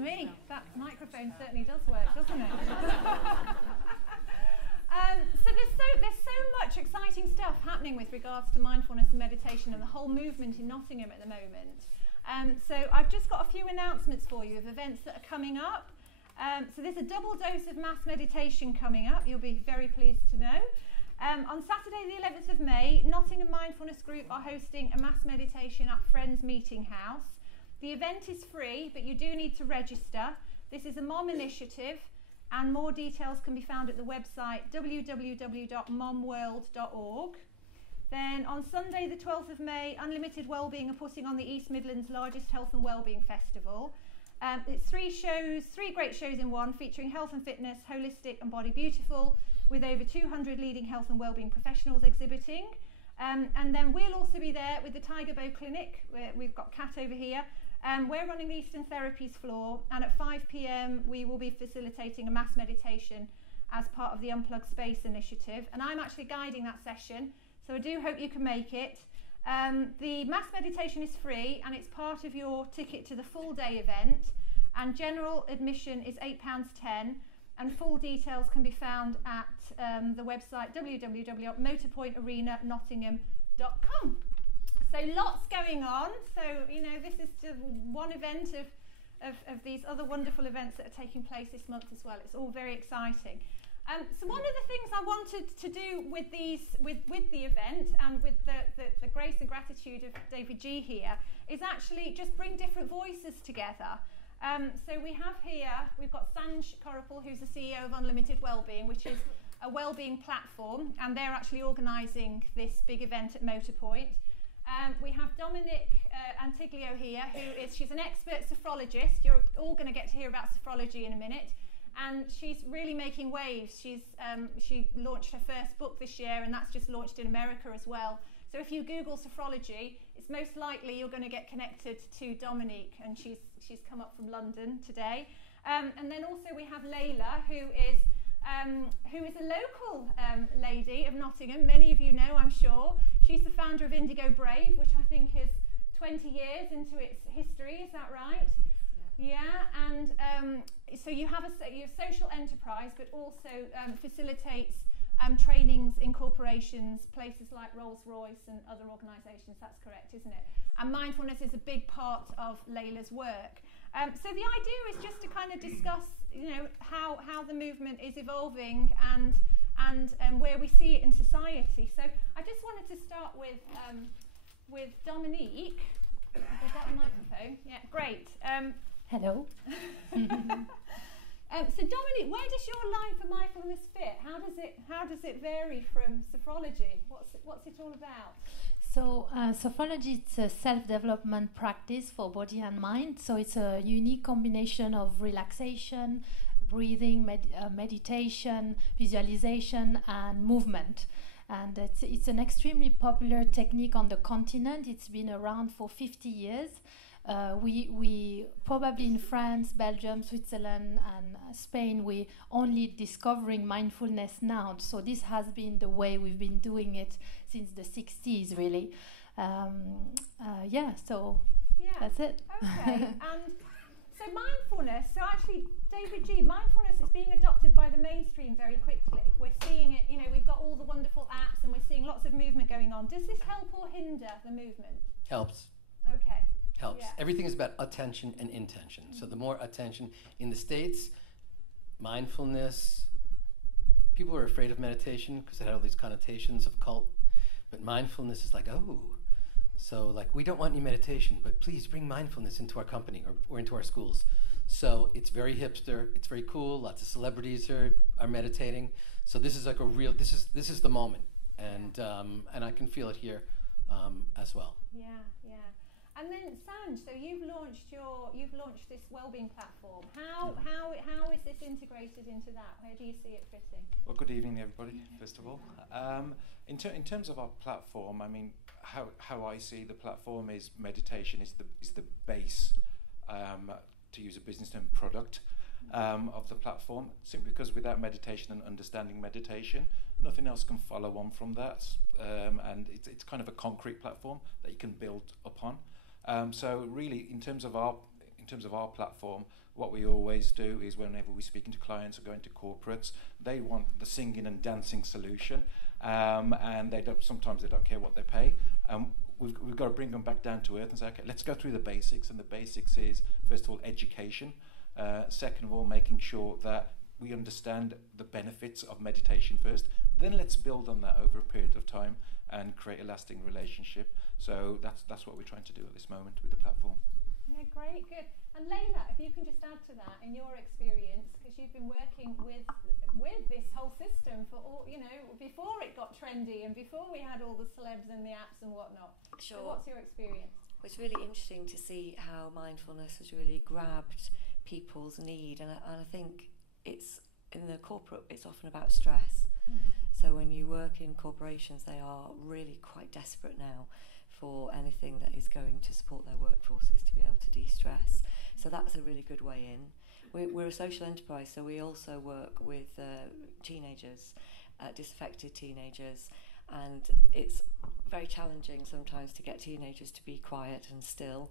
me. That microphone certainly does work, doesn't it? So there's so much exciting stuff happening with regards to mindfulness and meditation and the whole movement in Nottingham at the moment. So I've just got a few announcements for you of events that are coming up. So there's a double dose of mass meditation coming up, you'll be very pleased to know. On Saturday the 11th of May, Nottingham Mindfulness Group are hosting a mass meditation at Friends Meeting House. The event is free, but you do need to register. This is a mom initiative, and more details can be found at the website www.momworld.org. Then on Sunday the 12th of May, Unlimited Wellbeing are putting on the East Midlands' largest health and wellbeing festival. It's three great shows in one, featuring health and fitness, holistic and body beautiful, with over 200 leading health and wellbeing professionals exhibiting. And then we'll also be there with the Tiger Bow Clinic, where we've got Kat over here. We're running the Eastern Therapies floor, and at 5 p.m. we will be facilitating a mass meditation as part of the Unplugged Space initiative, and I'm actually guiding that session, so I do hope you can make it. The mass meditation is free, and it's part of your ticket to the full day event, and general admission is £8.10, and full details can be found at the website www.motorpointarenanottingham.com. So lots going on. So, you know, this is just one event of these other wonderful events that are taking place this month as well. It's all very exciting. So one of the things I wanted to do with the event and with the grace and gratitude of davidji here is actually just bring different voices together. So we have here, we've got Sanj Korapal, who's the CEO of Unlimited Wellbeing, which is a wellbeing platform, and they're actually organising this big event at Motorpoint. We have Dominic Antiglio here, she's an expert sophrologist. You're all going to get to hear about sophrology in a minute. And she's really making waves. She launched her first book this year, and that's just launched in America as well. So if you Google sophrology, it's most likely you're going to get connected to Dominique, and she's come up from London today. And then also we have Layla, who is a local lady of Nottingham. Many of you know, I'm sure. She's the founder of Indigo Brave, which I think is 20 years into its history. Is that right? Yeah, and so you have a social enterprise, but also facilitates trainings in corporations, places like Rolls-Royce and other organisations. That's correct, isn't it? And mindfulness is a big part of Layla's work. So the idea is just to kind of discuss, you know, how the movement is evolving and where we see it in society. So I just wanted to start with Dominique. Have I got a microphone? Yeah, great. Hello. So Dominique, where does your line for mindfulness fit? How does it vary from sophrology? What's it all about? So sophrology, it's a self-development practice for body and mind. So it's a unique combination of relaxation, breathing, meditation, visualization, and movement. And it's an extremely popular technique on the continent. It's been around for 50 years. We probably in France, Belgium, Switzerland, and Spain, we only discovering mindfulness now. So this has been the way we've been doing it since the 60s, really. That's it. Okay. And so mindfulness, so actually, davidji, mindfulness is being adopted by the mainstream very quickly. We're seeing it, you know, we've got all the wonderful apps and we're seeing lots of movement going on. Does this help or hinder the movement? Helps. Okay. Helps. Yeah. Everything is about attention and intention. So the more attention in the States, mindfulness, people are afraid of meditation because it had all these connotations of cult, but mindfulness is like, oh, so like we don't want any meditation, but please bring mindfulness into our company or into our schools. So it's very hipster, it's very cool, lots of celebrities are meditating. So this is like a real, this is the moment, and I can feel it here as well. Yeah. And then Sanj, so you've launched this wellbeing platform. How is this integrated into that? Where do you see it fitting? Well, good evening, everybody. First of all, in terms of our platform, I mean, how I see the platform is meditation is the base, to use a business term, product of the platform. Simply because without meditation and understanding meditation, nothing else can follow on from that, and it's kind of a concrete platform that you can build upon. So really, in terms of our platform, what we always do is whenever we're speaking to clients or going to corporates, they want the singing and dancing solution, and sometimes they don't care what they pay. We've got to bring them back down to earth and say, okay, let's go through the basics. And the basics is, first of all, education. Second of all, making sure that we understand the benefits of meditation first. Then let's build on that over a period of time and create a lasting relationship. So that's what we're trying to do at this moment with the platform. Yeah, great, good. And Layla, if you can just add to that in your experience, because you've been working with this whole system for all, before it got trendy and before we had all the celebs and the apps and whatnot. Sure. So what's your experience? It's really interesting to see how mindfulness has really grabbed people's need, and I think it's in the corporate, it's often about stress. So when you work in corporations, they are really quite desperate now for anything that is going to support their workforces to be able to de-stress. So that's a really good way in. We're a social enterprise, so we also work with teenagers, disaffected teenagers, and it's very challenging sometimes to get teenagers to be quiet and still,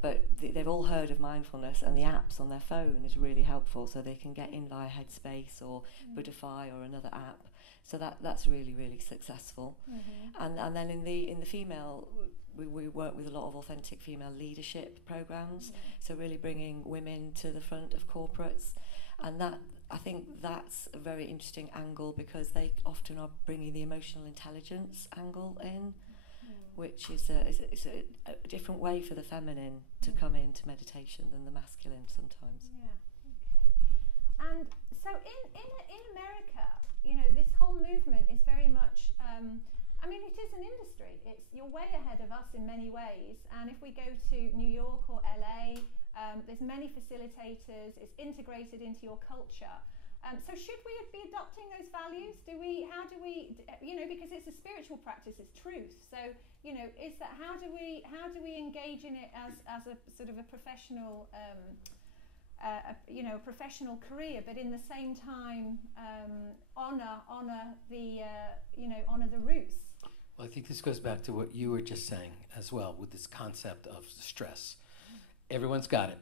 but they've all heard of mindfulness, and the apps on their phone is really helpful, so they can get in via Headspace or Buddhify or another app. So that's really, really successful. And then in the female, we work with a lot of authentic female leadership programs, so really bringing women to the front of corporates, and that, I think that's a very interesting angle, because they often are bringing the emotional intelligence angle in, which is a different way for the feminine to come into meditation than the masculine sometimes. Yeah, okay. And so in America, this whole movement is very much, it is an industry. You're way ahead of us in many ways, and if we go to New York or LA, there's many facilitators, it's integrated into your culture. So should we be adopting those values? How do we, because it's a spiritual practice, it's truth. So, is that, how do we engage in it as a sort of a professional, professional career, but in the same time, honor the roots? Well, I think this goes back to what you were just saying as well, with this concept of stress. Everyone's got it.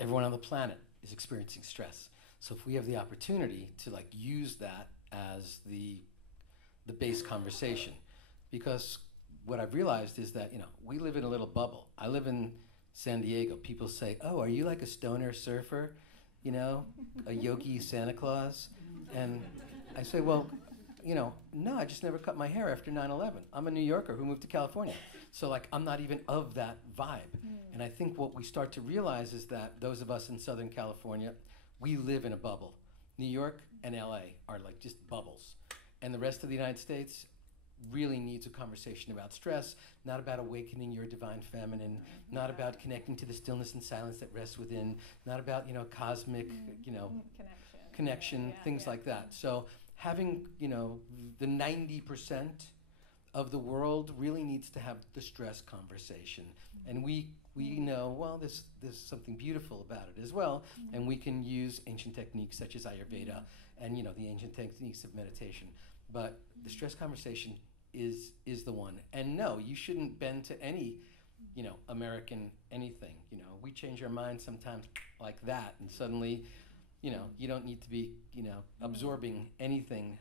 Everyone on the planet is experiencing stress. So if we have the opportunity to use that as the base conversation, because what I've realized is that we live in a little bubble. I live in San Diego. People say, "Oh, are you like a stoner surfer? A yogi Santa Claus?" And I say, "Well, no, I just never cut my hair after 9/11. I'm a New Yorker who moved to California. So I'm not even of that vibe." And I think what we start to realize is that those of us in Southern California, we live in a bubble. New York and LA are just bubbles. And the rest of the United States really needs a conversation about stress, not about awakening your divine feminine, not about connecting to the stillness and silence that rests within, not about, cosmic, connection, things like that. So having, the 90% of the world really needs to have the stress conversation. And we know, well, there's something beautiful about it as well, and we can use ancient techniques such as Ayurveda and, the ancient techniques of meditation. But the stress conversation is the one. And no, you shouldn't bend to any, American anything. We change our minds sometimes like that, and suddenly, you don't need to be, absorbing anything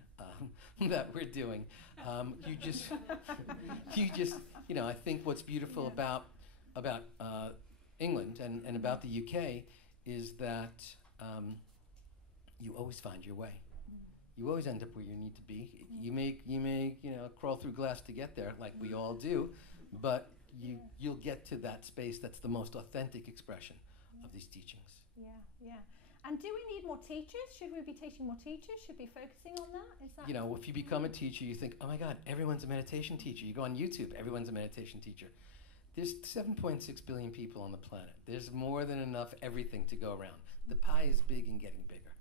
that we're doing. You just, I think what's beautiful about England and about the UK is that you always find your way. You always end up where you need to be. You may crawl through glass to get there, like we all do, but you'll get to that space that's the most authentic expression of these teachings. Yeah. And do we need more teachers? Should we be teaching more teachers? Should we be focusing on that? Is that if you become a teacher, you think, oh my God, everyone's a meditation teacher. You go on YouTube, everyone's a meditation teacher. There's 7.6 billion people on the planet. There's more than enough everything to go around. The pie is big and getting bigger.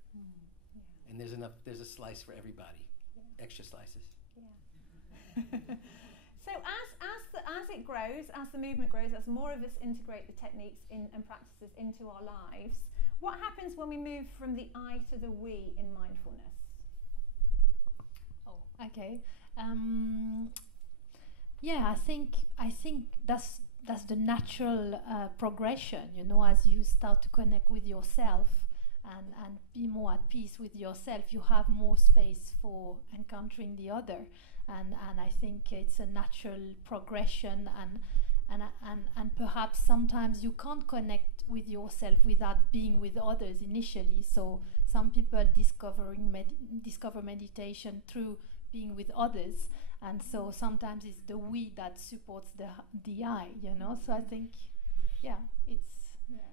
And there's a slice for everybody. Extra slices. So as it grows, as the movement grows, as more of us integrate the techniques and practices into our lives, what happens when we move from the I to the we in mindfulness? Oh, okay. I think that's the natural progression, you know, as you start to connect with yourself and be more at peace with yourself, you have more space for encountering the other, and I think it's a natural progression, and perhaps sometimes you can't connect with yourself without being with others initially. So some people discover meditation through being with others, and so sometimes it's the we that supports the I, you know. So I think,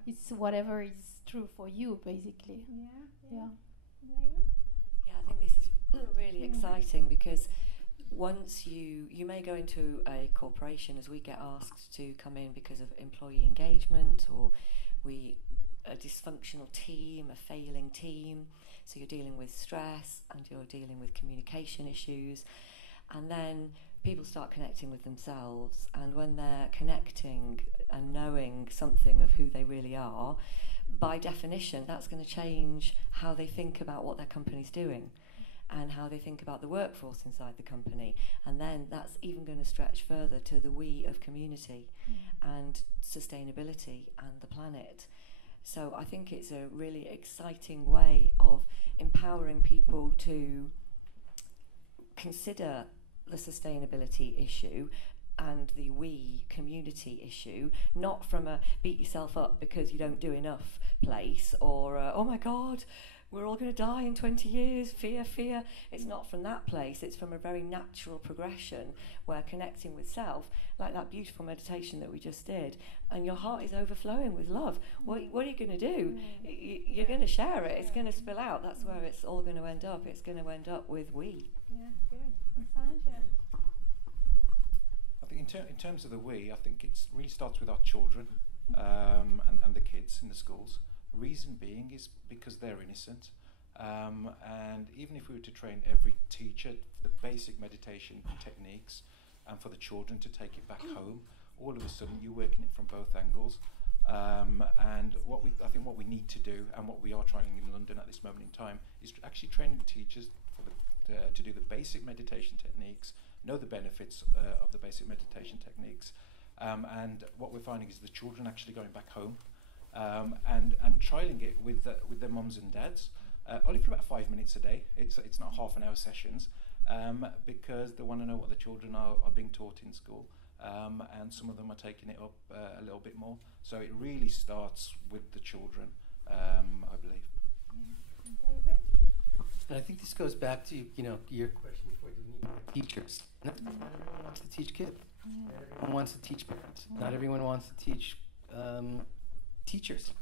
it's whatever is true for you, basically. Yeah. Yeah, I think this is really exciting, because once you may go into a corporation, as we get asked to come in because of employee engagement, or a dysfunctional team, a failing team, so you're dealing with stress and you're dealing with communication issues, and then people start connecting with themselves, and when they're connecting and knowing something of who they really are, by definition that's going to change how they think about what their company's doing and how they think about the workforce inside the company, and then that's even going to stretch further to the we of community and sustainability and the planet. So I think it's a really exciting way of empowering people to consider the sustainability issue and the we community issue, not from a beat yourself up because you don't do enough place, or oh my God, we're all going to die in 20 years, fear. It's not from that place. It's from a very natural progression where connecting with self, like that beautiful meditation that we just did, and your heart is overflowing with love. What are you going to do? You're going to share it. It's going to spill out. That's where it's all going to end up. It's going to end up with we. Yeah, good. And Sandra? I think in terms of the we, I think it really starts with our children and the kids in the schools. The reason being is because they're innocent, and even if we were to train every teacher the basic meditation techniques, and for the children to take it back home, all of a sudden you're working it from both angles. And I think what we need to do, and what we are trying in London at this moment in time, is actually training teachers to do the basic meditation techniques, know the benefits of the basic meditation techniques, and what we're finding is the children actually going back home and trialing it with their mums and dads, only for about 5 minutes a day. It's not half an hour sessions, because they want to know what the children are being taught in school, and some of them are taking it up a little bit more. So it really starts with the children, I believe. And David? And I think this goes back to your question before. Do we need more teachers? Not everyone wants to teach kids. Not everyone wants to teach parents. Not everyone wants to teach teachers.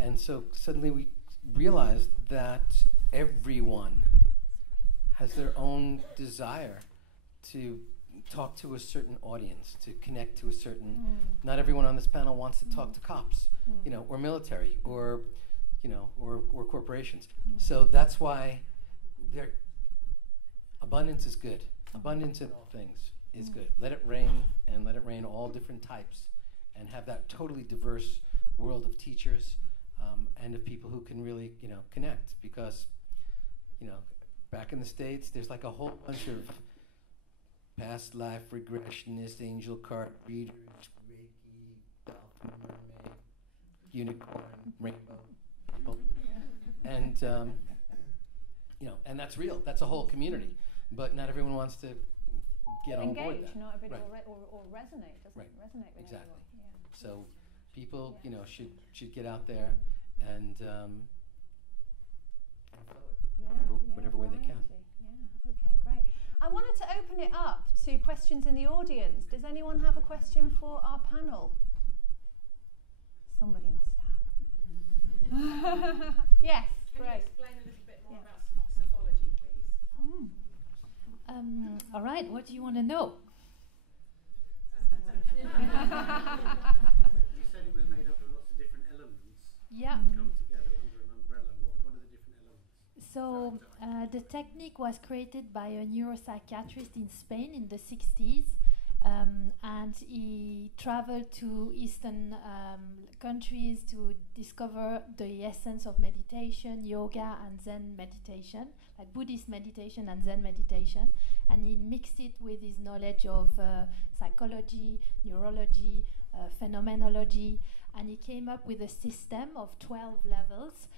And so suddenly we realized that everyone has their own desire to talk to a certain audience, to connect to a certain. Not everyone on this panel wants to talk to cops, or military, or corporations. So that's why abundance is good. Abundance in all things is good. Let it rain, and let it rain all different types, and have that totally diverse world of teachers and of people who can really connect. Because back in the States, there's like a whole bunch of past life regressionist, angel card readers, Reiki, dolphin, mermaid, unicorn, rainbow people. And and that's real. That's a whole community. But not everyone wants to get on board that. Not everybody Right. or resonate. Doesn't resonate with Exactly. everyone. Yeah. So people, should get out there and whatever way they can. Yeah. Okay. Great. I wanted to open it up to questions in the audience. Does anyone have a question for our panel? Somebody must have. Yes. Can Great. you explain a little bit more about sophology, please? All right, what do you want to know? You said it was made up of lots of different elements. Yeah. Come together under an umbrella. What are the different elements? So the technique was created by a neuropsychiatrist in Spain in the 60s, and he traveled to Eastern countries to discover the essence of meditation, yoga and Zen meditation, like Buddhist meditation and Zen meditation, and he mixed it with his knowledge of psychology, neurology, phenomenology, and he came up with a system of 12 levels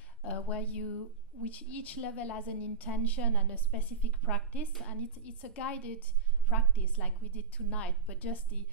which each level has an intention and a specific practice, and it's a guided practice like we did tonight, but just the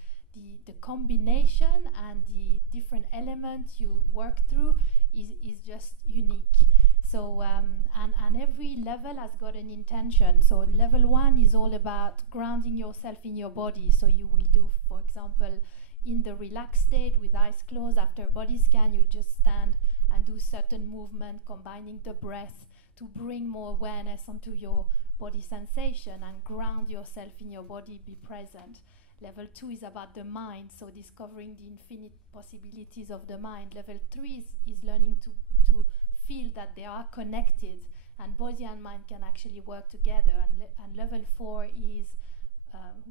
combination and the different elements you work through is just unique. So and every level has got an intention. So level 1 is all about grounding yourself in your body. So you will do, for example, in the relaxed state with eyes closed, after a body scan, you just stand and do certain movement, combining the breath to bring more awareness onto your body sensation and ground yourself in your body, be present. Level 2 is about the mind, so discovering the infinite possibilities of the mind. Level 3 is learning to feel that they are connected, and body and mind can actually work together. And level 4 is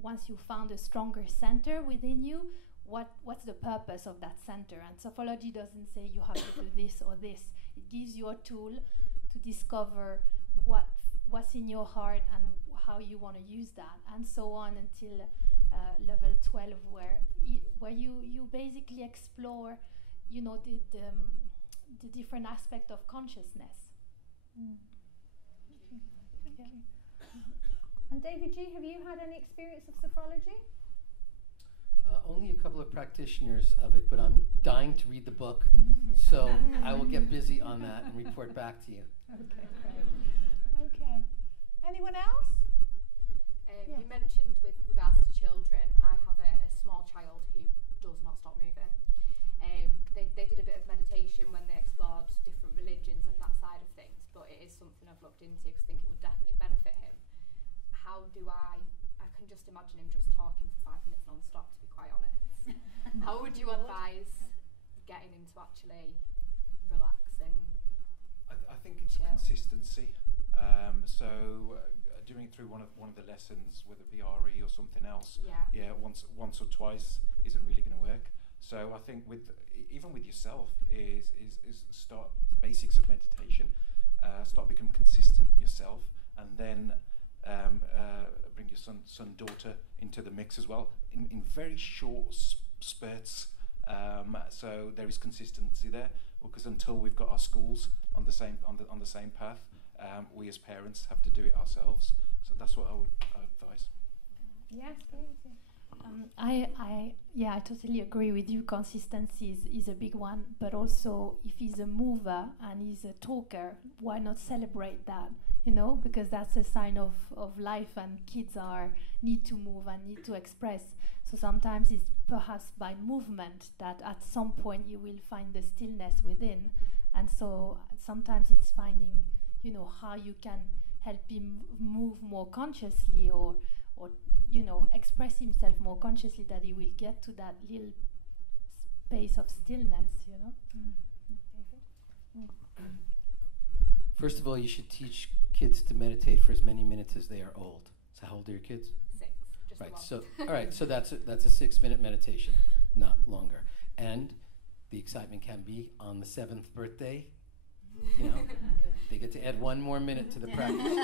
once you found a stronger center within you, what's the purpose of that center? And Sophology doesn't say you have to do this or this. It gives you a tool to discover what's in your heart and how you want to use that, and so on until level 12, where you basically explore, the different aspect of consciousness. Thank you. And davidji, have you had any experience of sophrology? Only a couple of practitioners of it, but I'm dying to read the book, so I will get busy on that and report back to you. Okay, great. Okay. Anyone else? You mentioned with regards to children, I have a small child who does not stop moving. They did a bit of meditation when they explored different religions and that side of things, but it is something I've looked into because I think it would definitely benefit him. How do I can just imagine him just talking for 5 minutes non-stop, to be quite honest. How would you advise getting him to actually relax and I think it's chill? Consistency. Doing it through one of the lessons, whether it be RE or something else, once or twice isn't really going to work. So I think even with yourself is start the basics of meditation, start becoming consistent yourself, and then bring your son daughter into the mix as well in very short spurts. So there is consistency there, because until we've got our schools on the same path, we as parents have to do it ourselves. So that's what I would advise. Yes, please. I totally agree with you. Consistency is a big one, but also if he's a mover and he's a talker, why not celebrate that? Because that's a sign of life, and kids need to move and need to express. So sometimes it's perhaps by movement that at some point you will find the stillness within, and so sometimes it's finding how you can help him move more consciously, or express himself more consciously, that he will get to that little space of stillness. First of all, you should teach kids to meditate for as many minutes as they are old. So how old are your kids? 6. Just Right. the one. So all right. So that's a 6-minute meditation, not longer. And the excitement can be on the 7th birthday. They get to add 1 more minute to the practice.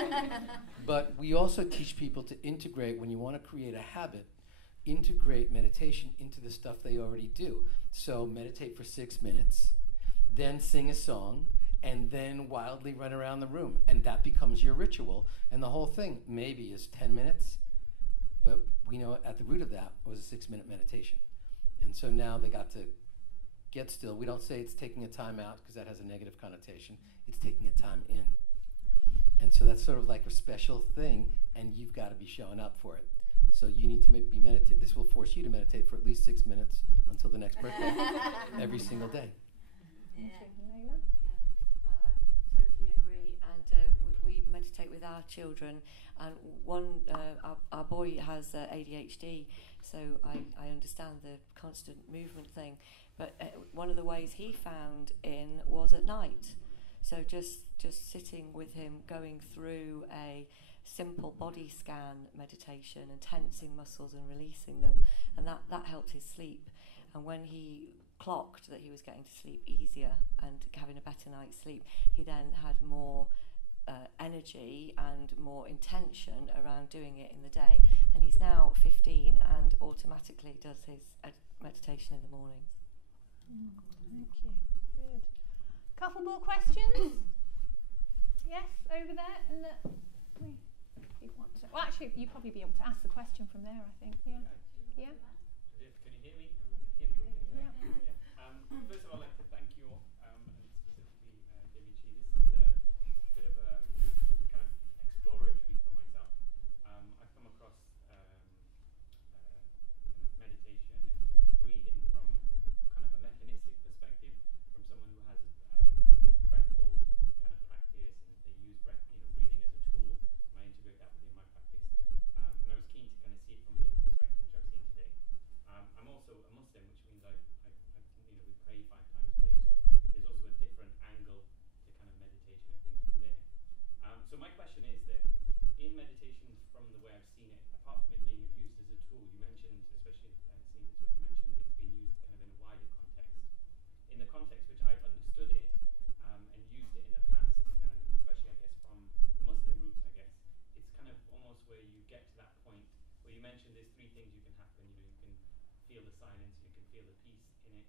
But we also teach people to integrate, when you want to create a habit, integrate meditation into the stuff they already do. So meditate for 6 minutes, then sing a song, and then wildly run around the room. And that becomes your ritual. And the whole thing maybe is 10 minutes, but we know at the root of that was a 6-minute meditation. And so now they got to get still. We don't say it's taking a time out, because that has a negative connotation. It's taking a time in. And so that's sort of like a special thing, and you've got to be showing up for it. So you need to be meditate. This will force you to meditate for at least 6 minutes until the next birthday, every single day. Yeah, I totally agree. And we meditate with our children, and our boy has ADHD, so I understand the constant movement thing. But one of the ways he found in was at night. So just sitting with him, going through a simple body scan meditation and tensing muscles and releasing them, and that helped his sleep. And when he clocked that he was getting to sleep easier and having a better night's sleep, he then had more energy and more intention around doing it in the day. And he's now 15 and automatically does his meditation in the mornings. Thank you. Good. Couple more questions? Yes, over there. And you want to? Well, actually, you'd probably be able to ask the question from there. I think. Yeah. Yeah. Can you hear me? Yeah. First of all, I'd like to thank you all, and specifically davidji. This is a bit of a kind of exploratory for myself. I've come across kind of meditation and breathing from kind of a mechanistic perspective, from someone who has a breath hold kind of practice, and they use breathing as a tool. And I integrate that within my practice. And I was keen to kind of see it from a different perspective, which I've seen today. I'm also a Muslim, which means we pray 5 times a day. So there's also a different angle to kind of meditation and things from there. So my question is that in meditation, from the way I've seen it, apart from it being used as a tool, you mentioned, especially Sunita as well, you mentioned that it's been used kind of in a wider context. In the context which I've understood it and used it in the past, and especially I guess from the Muslim roots, I guess, it's kind of almost where you get to that point where you mentioned there's 3 things you can happen. You can feel the silence, you can feel the peace in it,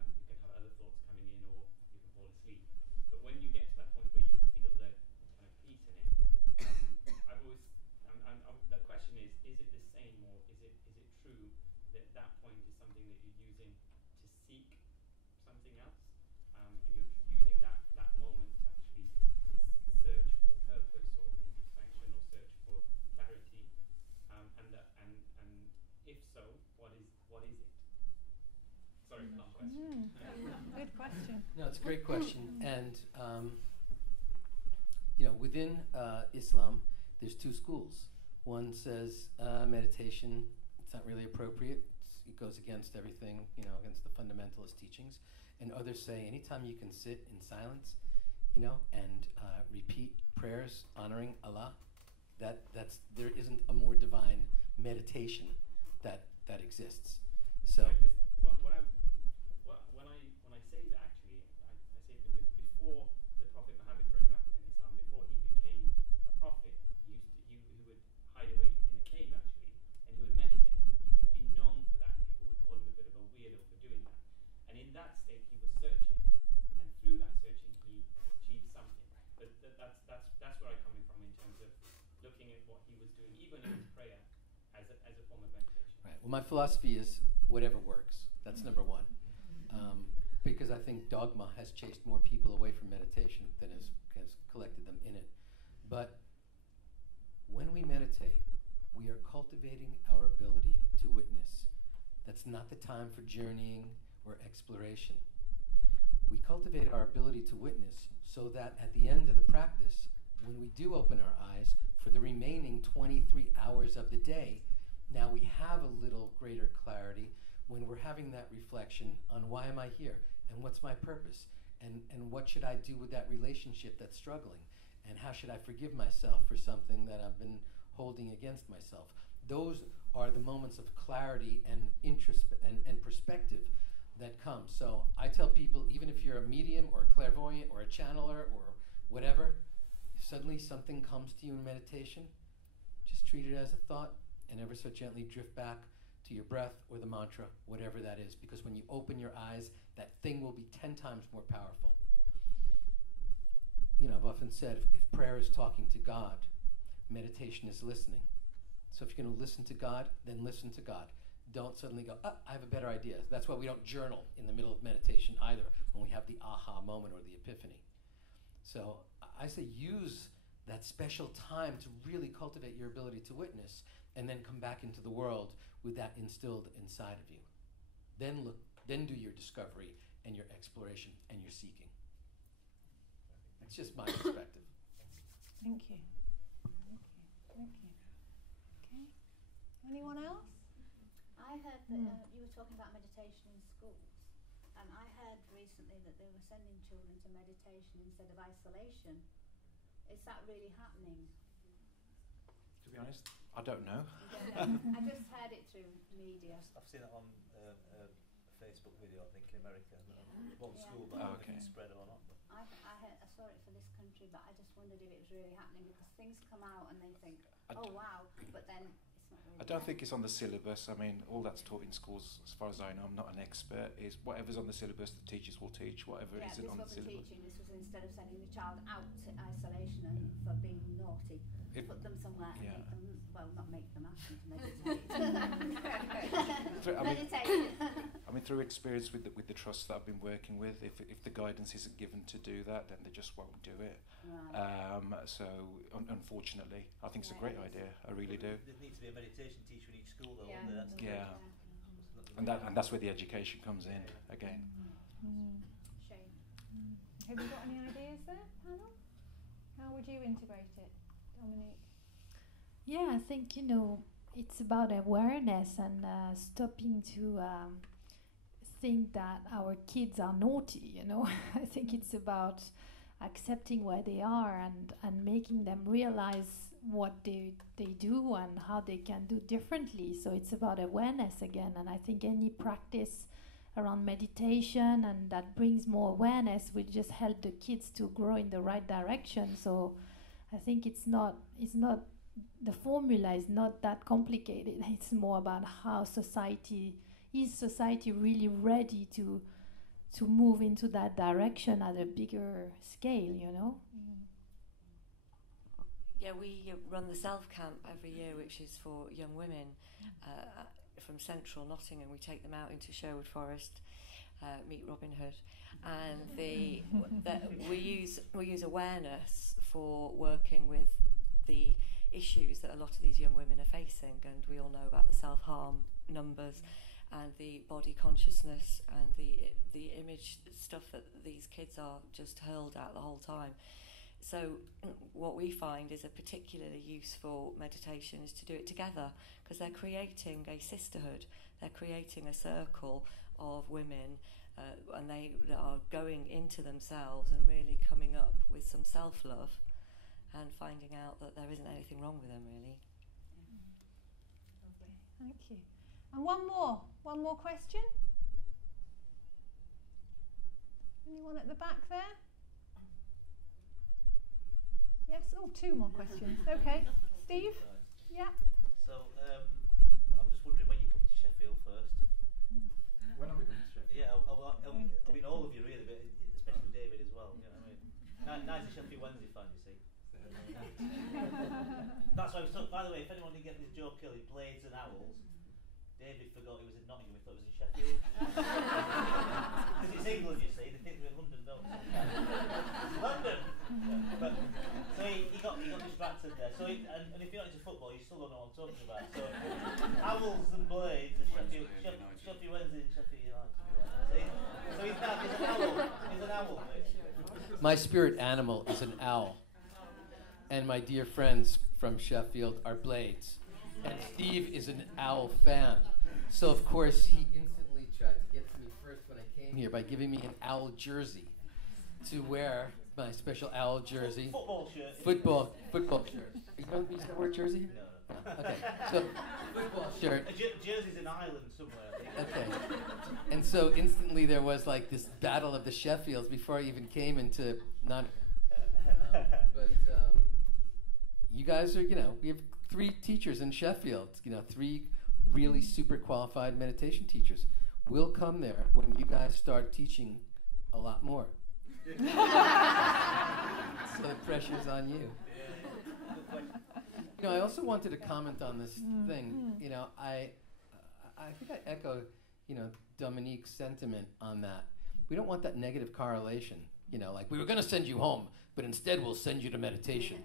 you can have other thoughts coming in, or you can fall asleep. But when you get to that point where you feel the kind of peace in it, the question is it the same, or is it true that that point is something that you're using to seek something else, and you're using that moment to actually search for purpose or introspection or search for clarity, and if so, what is it? Sorry, long question. Good question. No, it's a great question. And, within Islam, there's 2 schools. One says meditation, it's not really appropriate. It goes against everything, against the fundamentalist teachings. And others say anytime you can sit in silence, and repeat prayers honoring Allah, there isn't a more divine meditation that exists. So when I say that, actually, I say it because before the Prophet Muhammad, for example, in Islam, before he became a prophet, he would hide away in a cave, actually, and he would meditate, and he would be known for that, and people would call him a bit of a weirdo for doing that. And in that state, he was searching, and through that searching, he achieved something. But that's where I'm coming from in terms of looking at what he was doing, even in his prayer, as a form of meditation. Right. Well, my philosophy is whatever works. That's number 1. Because I think dogma has chased more people away from meditation than has collected them in it. But when we meditate, we are cultivating our ability to witness. That's not the time for journeying or exploration. We cultivate our ability to witness so that at the end of the practice, when we do open our eyes for the remaining 23 hours of the day, now we have a little greater clarity when we're having that reflection on why am I here, and what's my purpose, and what should I do with that relationship that's struggling, and how should I forgive myself for something that I've been holding against myself. Those are the moments of clarity and interest and perspective that come. So I tell people, even if you're a medium or a clairvoyant or a channeler or whatever, if suddenly something comes to you in meditation, just treat it as a thought and ever so gently drift back to your breath or the mantra, whatever that is, because when you open your eyes, that thing will be 10 times more powerful. I've often said, if prayer is talking to God, meditation is listening. So if you're going to listen to God, then listen to God. Don't suddenly go, I have a better idea. That's why we don't journal in the middle of meditation either, when we have the aha moment or the epiphany. So I say use that special time to really cultivate your ability to witness, and then come back into the world with that instilled inside of you. Then do your discovery and your exploration and your seeking. That's just my perspective. Thank you. Okay. Anyone else? I heard that you were talking about meditation in schools, and I heard recently that they were sending children to meditation instead of isolation. Is that really happening? To be honest, I don't know. I just heard it through media. I've seen it on a Facebook video, I think, in America. One school, but I don't know if it's spread or not. I saw it for this country, but I just wondered if it was really happening, because things come out and they think, oh wow, but then it's not really I don't there. think it's on the syllabus. I mean, all that's taught in schools, as far as I know, I'm not an expert, is whatever's on the syllabus, the teachers will teach. Whatever Yeah, isn't this on the wasn't syllabus. teaching, this was instead of sending the child out to isolation and for being naughty, put them somewhere and yeah. make them, well, not make them, ask them to meditate. I mean, Meditate. I mean, through experience with the trusts that I've been working with, if the guidance isn't given to do that, then they just won't do it. Right. So unfortunately, I think it's a Yeah, great it is. idea. I really do. There needs to be a meditation teacher in each school, though. Yeah. Wouldn't there? Yeah. That's And that's where the education comes in again. Shame. Have you got any ideas there, panel? How would you integrate it, Dominique? Yeah, I think, it's about awareness and stopping to think that our kids are naughty, I think it's about accepting where they are and making them realize what they do and how they can do differently. So it's about awareness again, and I think any practice around meditation and that brings more awareness will just help the kids to grow in the right direction. So I think it's not the formula is not that complicated. It's more about how society really ready to move into that direction at a bigger scale, Yeah, we run the Self Camp every year, which is for young women from central Nottingham. We take them out into Sherwood Forest, meet Robin Hood, and we use awareness for working with the issues that a lot of these young women are facing, and we all know about the self-harm numbers and the body consciousness and the image stuff that these kids are just hurled at the whole time. So what we find is a particularly useful meditation is to do it together, because they're creating a sisterhood, they're creating a circle of women, and they are going into themselves and really coming up with some self-love and finding out that there isn't anything wrong with them, really. Lovely, thank you. And one more question. Anyone at the back there? Yes, two more questions. Okay, Steve? Yeah. So, I'm just wondering when you come to Sheffield first. When are we coming to Sheffield? Yeah, I mean all of you really, but especially David as well. You know what I mean? Nice Sheffield Wednesday fan, you see. That's why I was talking. By the way, if anyone didn't get this joke, Kelly, Blades and Owls. David forgot he was in Nottingham. He thought it was in Sheffield. Because it's England, you see. They think we're in London, don't they? London. But so he got distracted there. So and if you're not into football, you still don't know what I'm talking about. So Owls and Blades and Sheffield Wednesday and Sheffield United. So he's an owl. He's an owl. My spirit animal is an owl. And my dear friends from Sheffield are Blades. And Steve is an owl fan. So, of course, he instantly tried to get to me first when I came here by giving me an owl jersey to wear, my special owl jersey. Football shirt. Football shirt. You don't use that word, jersey? No. Okay, so football shirt. Jersey's an island somewhere. Okay. And so instantly there was like this battle of the Sheffields before I even came into you guys are, we have 3 teachers in Sheffield, 3 really super qualified meditation teachers. We'll come there when you guys start teaching a lot more. So the pressure's on you. I also wanted to comment on this thing. I think I echo, Dominique's sentiment on that. We don't want that negative correlation. Like we were going to send you home, but instead we'll send you to meditation.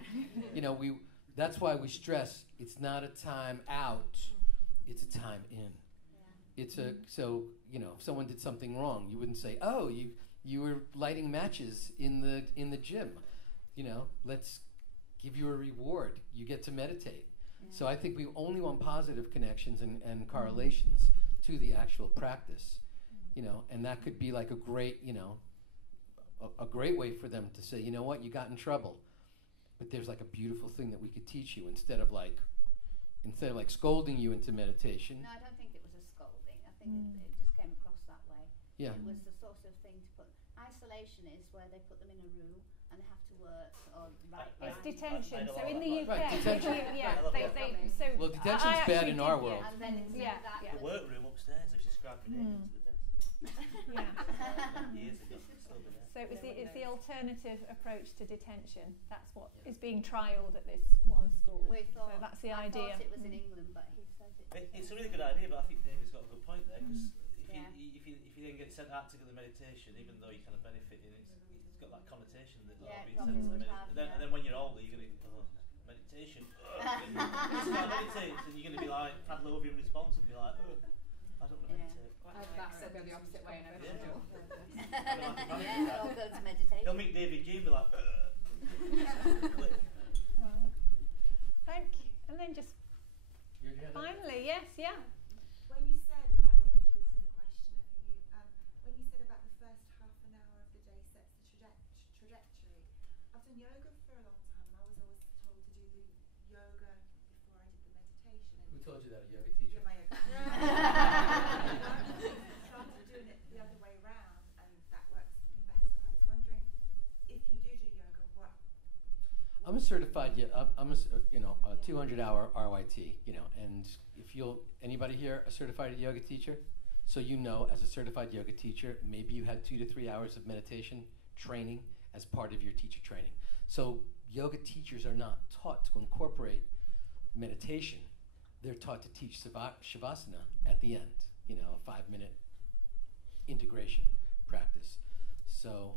That's why we stress it's not a time out, it's a time in. It's so if someone did something wrong, you wouldn't say, oh, you were lighting matches in the gym. Let's give you a reward. You get to meditate. So I think we only want positive connections and correlations to the actual practice. And that could be like a great, a great way for them to say, you know what, you got in trouble, but there's like a beautiful thing that we could teach you instead of like scolding you into meditation. No, I don't think it was a scolding. I think it just came across that way. Yeah. It was the sort of thing to put. Isolation is where they put them in a room and they have to work or write. detention. I know So all in that, the right. UK, Right, detention. so Well, detention's I bad actually in our did- world. And then it's Yeah, that. yeah. The workroom upstairs, if she scribed her name into the desk. Yeah. Years ago, it's still there. So it's the alternative approach to detention. That's what is being trialled at this one school. We So thought, that's the I idea. thought it was in England, but he says It's a really good idea, but I think David's got a good point there, because Yeah. if you then get sent out to get the meditation, even though you're kind of benefiting, it's got that connotation that Yeah, it being probably sent to the would have, and then when you're older, you're going to meditation. You start meditating, and you're going to be like Pavlovian response and be like, I don't want to Yeah. meditate. That's go the opposite way in every school. Yeah, all go to meditation. They'll meet davidji and be like, Wow. Thank you. And then just finally, yes, yeah. When you said about davidji, this is a question for you. When you said about the first half an hour of the day sets the trajectory, I've done yoga for a long time, and I was always told to do the yoga before I did the meditation. Who told you that? A yoga teacher? Yeah, my yoga. Started doing it the other way round, and that works for me better. I was wondering if you do yoga, what? I'm a certified, I'm a 200-hour RYT, and if anybody here a certified yoga teacher? So as a certified yoga teacher, maybe you had 2 to 3 hours of meditation training as part of your teacher training. So yoga teachers are not taught to incorporate meditation. They're taught to teach Shavasana at the end, a 5-minute integration practice. So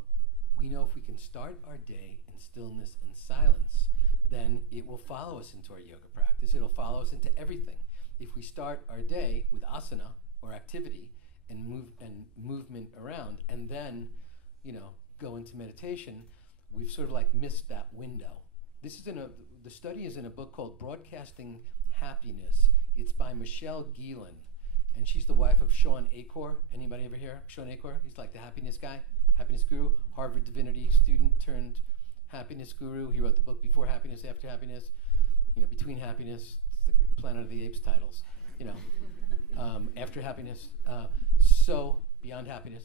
we know if we can start our day in stillness and silence, then it will follow us into our yoga practice. It'll follow us into everything. If we start our day with asana or activity and movement around, and then, go into meditation, we've sort of like missed that window. This is the study is in a book called Broadcasting Happiness. It's by Michelle Gielan, and she's the wife of Sean Achor. Anybody ever hear Sean Achor? He's like the happiness guy, happiness guru, Harvard Divinity student turned happiness guru. He wrote the book Before Happiness, After Happiness, Between Happiness, it's the Planet of the Apes titles, After Happiness, so Beyond Happiness.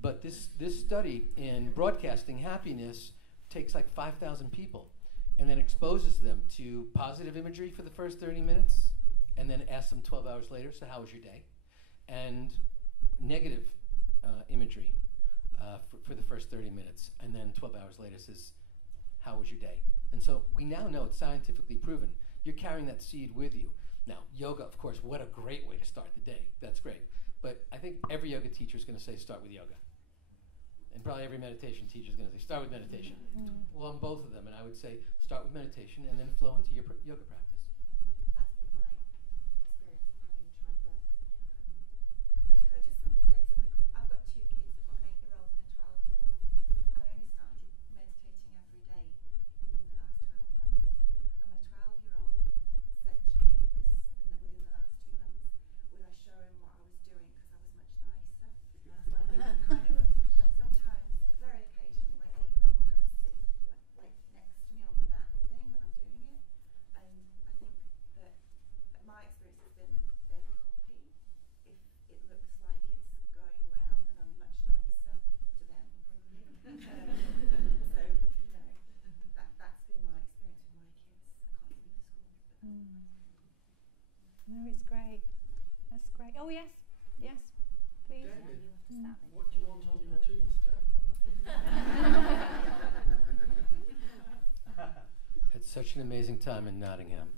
But this study in Broadcasting Happiness takes like 5,000 people and then exposes them to positive imagery for the first 30 minutes and then asks them 12 hours later, so how was your day? And negative imagery for the first 30 minutes, and then 12 hours later says, how was your day? And so we now know it's scientifically proven. You're carrying that seed with you. Now, yoga, of course, what a great way to start the day. That's great. But I think every yoga teacher is going to say start with yoga. And probably every meditation teacher is going to say start with meditation. Well, on both of them, and I would say start with meditation and then flow into your yoga practice. That's been my experience of having tried both. Can I just say something quick? I've got 2 kids. I've got an 8-year-old and a 12-year-old. And I only started meditating every day within the last 12 months. And my 12-year-old said to me within the last 2 months, would I show him what I was doing because I was much nicer? So I think and sometimes, very occasionally, my 8-year-old will come and sit like next to me on the mat thing when I'm doing it. And I think that my experience has been that they'll copy if it looks like it's going well, and I'm much nicer to them probably. So that's been my experience with my kids. I can't think of the school. No, it's great. That's great. Oh, yes. Yes, please. David, Mm. what do you want on your tombstone? Had such an amazing time in Nottingham.